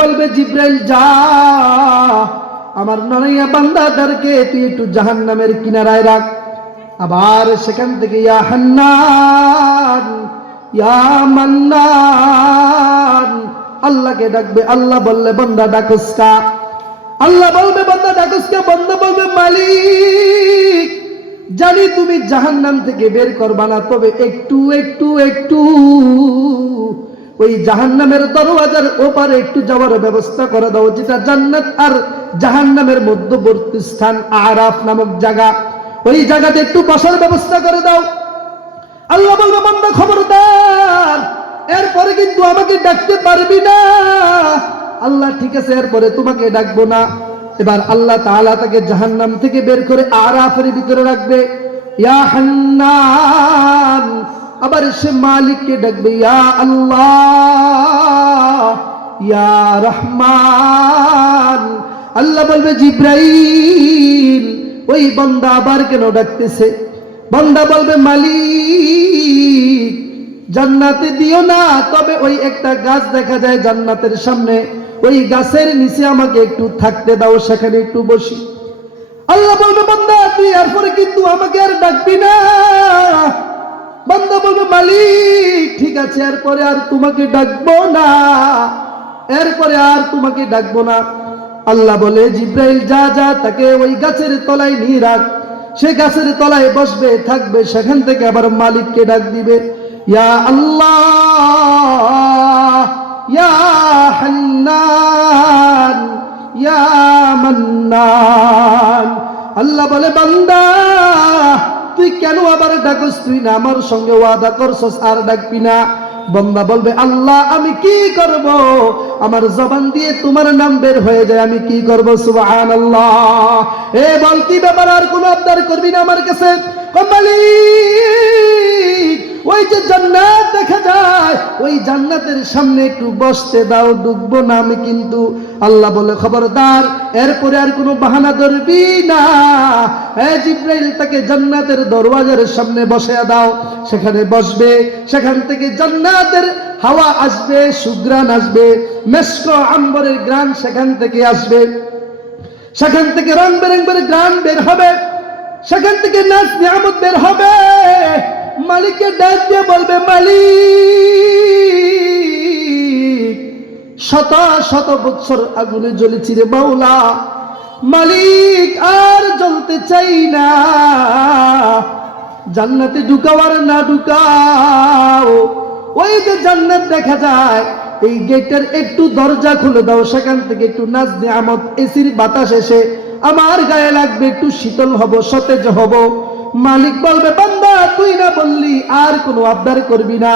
বলবে, জিব্রাইল, যা। আমার বান্দাদারকে তুই একটু জাহান্নামের কিনারায় রাখ। আবার সেখান থেকে আল্লাহকে ডাকবে, আল্লাহ বললে, বন্দা ডাকুসকা আল্লাহ বলবে, বন্দা ডাকুসকা বন্দা বলবে, মালিক, জানি তুমি জাহান্নাম থেকে বের করবা না, তবে একটু একটু একটু ওই জাহান্নামের দরওয়াজার ওপারে একটু যাওয়ার ব্যবস্থা করে দাও, যেটা জান্নাত আর জাহান্নামের মধ্যবর্তী স্থান আরাফ নামক জায়গা। ওই জায়গাতে একটু বসার ব্যবস্থা করে দাও। আল্লাহ বলবে, বান্দা, খবরদার, এরপরে কিন্তু আমাকে ডাকতে পারবি না। আল্লাহ, ঠিক আছে, এরপরে তোমাকে ডাকবো না। এবার আল্লাহ তাআলা তাকে জাহান্নাম থেকে বের করে আরাফের ভিতরে রাখবে। ইয়া হান্নান আবার সে মালিককে ডাকবে, ইয়া আল্লাহ, ইয়া রহমান। আল্লাহ বলবে, জিব্রাইল, ওই বান্দা আবার কেন ডাকতেছে? বন্দা বলবে, মালিক, জান্নাতে দিও না, তবে ওই একটা গাছ দেখা যায় জান্নাতের সামনে। ওই গাছের নিচে আমাকে একটু থাকতে দাও, সেখানে একটু বসি। আল্লাহ বলবে, বন্দা, তুই এরপরে কিন্তু আমাকে আর ডাকবি না। বান্দা বলবে, মালিক, ঠিক আছে, এরপরে আর তোমাকে ডাকবো না। এরপরে আর তোমাকে ডাকবো না। আল্লাহ বলে, জিব্রাইল, যা যা, তাকে ওই গাছের তলায় নিয়ে রাখ। সে গাছের তলায় বসবে, থাকবে, সেখান থেকে আবার মালিককে ডাক দিবে। ইয়া আল্লাহ, ইয়া ইয়া মান্নান। আল্লাহ বলে, বান্দা না? আমার সঙ্গে ওয়াদা করছস, আর ডাকবি না। বন্দা বলবে, আল্লাহ, আমি কি করব? আমার জবান দিয়ে তোমার নাম বের হয়ে যায়, আমি কি করব? সুবহান আল্লাহ এ বল, কি ব্যাপার? আর কোনো আবদার করবি না আমার কাছে? কমালি ওই যে জান্নাত দেখা যায়, ওই জান্নাতের সামনে একটু বসতে দাও, ডুববো না আমি কিন্তু। আল্লাহ বলে, খবরদার, এরপরে আর কোনো বাহানা ধরবি না। এ জিব্রাইল তাকে জান্নাতের দরওয়াজার সামনে বসে দাও। সেখানে বসবে, সেখান থেকে জান্নাতের হাওয়া আসবে সুগ্রান আসবে, মেস্কো আম্বরের গ্রাম সেখান থেকে আসবে। সেখান থেকে রং বেরঙ্গের গ্রান বের হবে। সেখান থেকে নাচ নিয়ামত বের হবে। মালিককে ডাক দিয়ে বলবে, মালিক, শত শত বৎসর আগুনে জ্বলেছি রে বাউলা মালিক, আর জ্বলতে চাই না। জান্নাতে ঢুকাও আর না ঢুকাও। ওই যে জান্নাত দেখা যায়, এই গেটের একটু দরজা খুলে দাও, সেখান থেকে একটু নাচ নিয়ামত এসির বাতাস এসে আমার গায়ে লাগবে, একটু শীতল হব, সতেজ হব। মালিক বলবে, বান্দা, তুই না বললি, আর কোনো আবদার করবি না।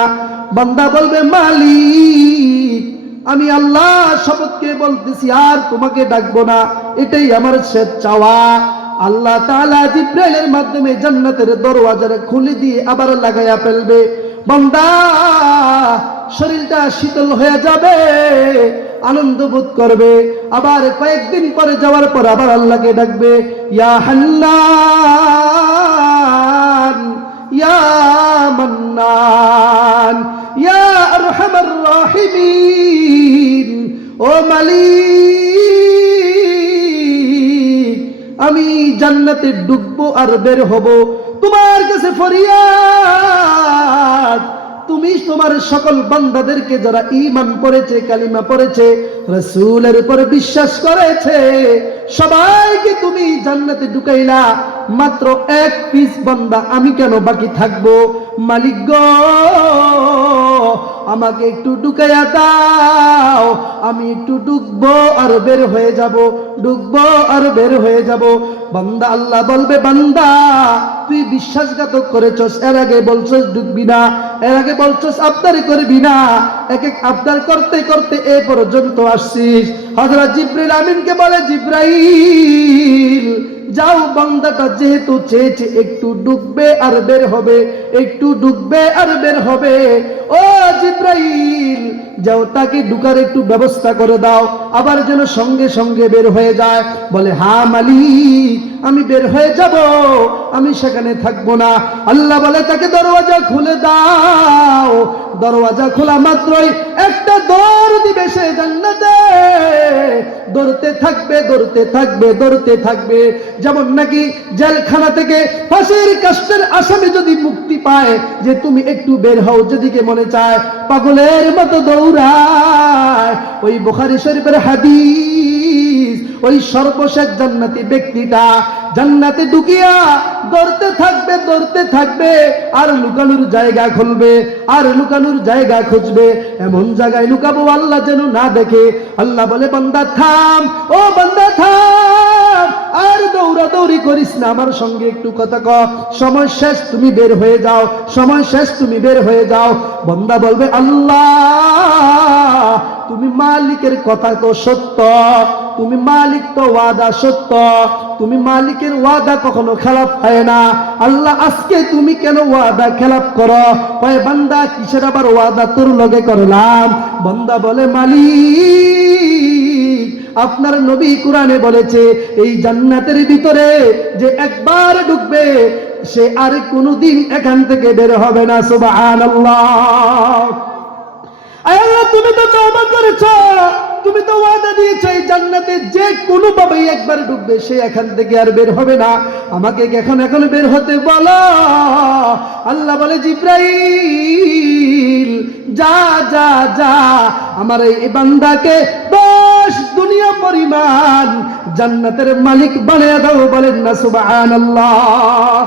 বান্দা বলবে, মালিক, আমি আল্লাহ শপথকে বলতেছি, আর তোমাকে ডাকবো না। এটাই আমার শেষ চাওয়া। আল্লাহ তাআলা জিব্রাইলের মাধ্যমে জান্নাতের দরওয়াজারে খুলে দিয়ে আবার লাগাইয়া ফেলবে। বান্দা, শরীরটা শীতল হয়ে যাবে, আনন্দ বোধ করবে। আবার কয়েকদিন পরে যাওয়ার পর আবার আল্লাহকে ডাকবে, ইয়া হান্নান ইয়া মান্নান, ইয়া আরহামার রাহিমিন, ও মালিক, আমি জান্নাতে ডুববো আর বের হব। তোমার কাছে ফরিয়াদ, তুমি তোমার সকল বান্দাদেরকে যারা ঈমান পড়েছে, কালিমা পড়েছে, রাসূলের উপর বিশ্বাস করেছে, সবাইকে তুমি জান্নাতে ঢুকাইলা। মাত্র এক পিস বন্দা আমি কেন বাকি থাকব? মালিক গো, আমাকে একটু ঢুকাইয়া দাও। আমি একটু ডুববো আর বের হয়ে যাব ডুববো আর বের হয়ে যাব। বান্দা আল্লাহ বলবে, বান্দা, তুই বিশ্বাসঘাতক করেছস। এর আগে বলছস ডুববি না। এর আগে বলছস আবদারি করবি না। এক এক আবদার করতে করতে এ পর্যন্ত আসছিস। হযরত জিব্রাইল আমিনকে বলে, জিব্রাইল বান্দাটা যেহেতু চেয়েছে, একটু ডুববে আর বের হবে, একটু ডুববে আর বের হবে। ও জিব্রাইল, যাও তাকে ঢুকার একটু ব্যবস্থা করে দাও, আবার যেন সঙ্গে সঙ্গে বের হয়ে যায়। বলে, হা মালিক, আমি বের হয়ে যাব, আমি সেখানে থাকব না। আল্লাহ বলে, তাকে দরওয়াজা খুলে দাও। দরওয়াজা খোলা মাত্রই একটা জান্নাতে দৌড়তে থাকবে দৌড়তে থাকবে দৌড়তে থাকবে। যেমন নাকি জেলখানা থেকে ফাঁসির কাস্টের আসামি যদি মুক্তি পায়, যে তুমি একটু বের হও যেদিকে মনে চায়, পাগলের মতো দৌড়ায়। ওই বোখারি শরীফের হাদিস, ওই সর্বশেষ জান্নাতি ব্যক্তিটা জান্নাতে ঢুকিয়া দৌড়তে থাকবে দৌড়তে থাকবে, আর লুকানোর জায়গা খুলবে, আর লুকানোর জায়গা খুঁজবে। এমন জায়গায় লুকাবো আল্লাহ যেন না দেখে। আল্লাহ বলে, বান্দা, থাম, ও বান্দা, থাম, আর দৌড়া দৌড়ি করিস না। আমার সঙ্গে একটু কথা ক। সময় শেষ, তুমি বের হয়ে যাও। সময় শেষ, তুমি বের হয়ে যাও। বন্দা বলবে, আল্লাহ, তুমি মালিকের কথা তো সত্য। তুমি মালিক তো ওয়াদা সত্য। তুমি মালিকের ওয়াদা কখনো খেলাপ হয় না। আল্লাহ, আজকে তুমি কেন ওয়াদা খেলাপ করো? কয়, বান্দা, কিসের আবার ওয়াদা তোর লগে করলাম? বান্দা বলে, মালিক, আপনার নবী কোরআনে বলেছে, এই জান্নাতের ভিতরে যে একবার ঢুকবে, সে আর কোনোদিন এখান থেকে বের হবে না, সুবহানাল্লাহ। আল্লাহ, তুমি তো জান্নাতে যে কোনো ভাবেই একবার ঢুকবে সে এখান থেকে আর বের হবে না। আমাকে এখন এখন বের হতে বলো? আল্লাহ বলে, জিব্রাইল, যা যা যা, আমার এই বান্দাকে দশ দুনিয়া পরিমাণ জান্নাতের মালিক বানিয়ে দাও। বলেন না, সুবহানাল্লাহ।